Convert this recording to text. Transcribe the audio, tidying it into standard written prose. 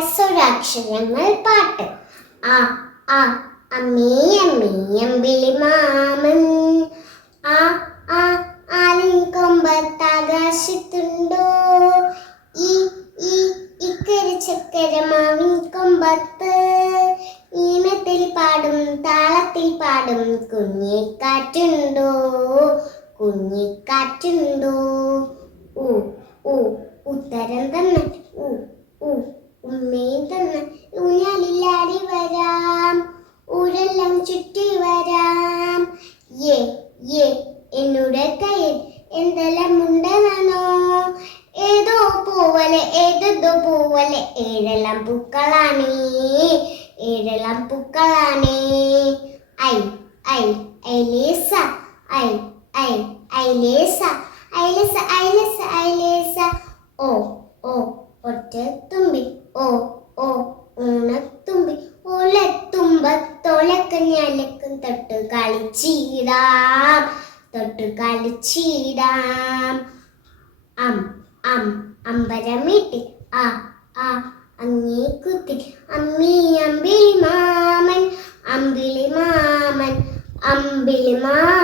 സ്വരാക്ഷരങ്ങൾ പാട്ട്. ആ ആ അമ്മേ അമ്മേ അമ്പിളി മാമൻ. ആ ആ ആലിൻ കൊമ്പത്താകാശത്തുണ്ടോ. ഈ ഈ ഇക്കര ചക്കര മാവിൻ കൊമ്പത്ത്. ഈണത്തിൽ പാടും താളത്തിൽ പാടും കുഞ്ഞിക്കാറ്റുണ്ടോ. കുഞ്ഞിക്കാറ്റുണ്ടോ. ഊ ഊ ഉത്തരം തന്നെ. ഊ ഊ ഉമ്മേ തന്നെ. ഊഞ്ഞാലില്ലാടി വരാം, ഊരെല്ലാം ചുറ്റി വരാം. ഏ ഏ എന്നുടെ കയ്യിൽ എന്തെല്ലാം ഉണ്ടെന്നോ. ഏതോ പൂവലെ ഏതോ പൂവലെ ഏഴെല്ലാം പൂക്കളാണേ, ഏഴെല്ലാം പൂക്കളാണേ. ഐ ഐ ഐലേസ, ഐ ഐ ഐലേസ, ഐലേസ ഐലേസ ഐലേസ. ഓ ഓ ഒറ്റത്തുമ്പി, ഓ ഓ ഊണത്തുമ്പി. ഓലത്തുമ്പത്തൊലക്കം ഞലക്കും തൊട്ട് കളിച്ചിടാം, തൊട്ട് കളിച്ചിടാം. അം അം അമ്പരമീട്ടി. ആ ആ അങ്ങേ കുത്തി. അമ്മീ അമ്പിളി മാമൻ, അമ്പിളി മാമൻ, അമ്പിളി മാമൻ.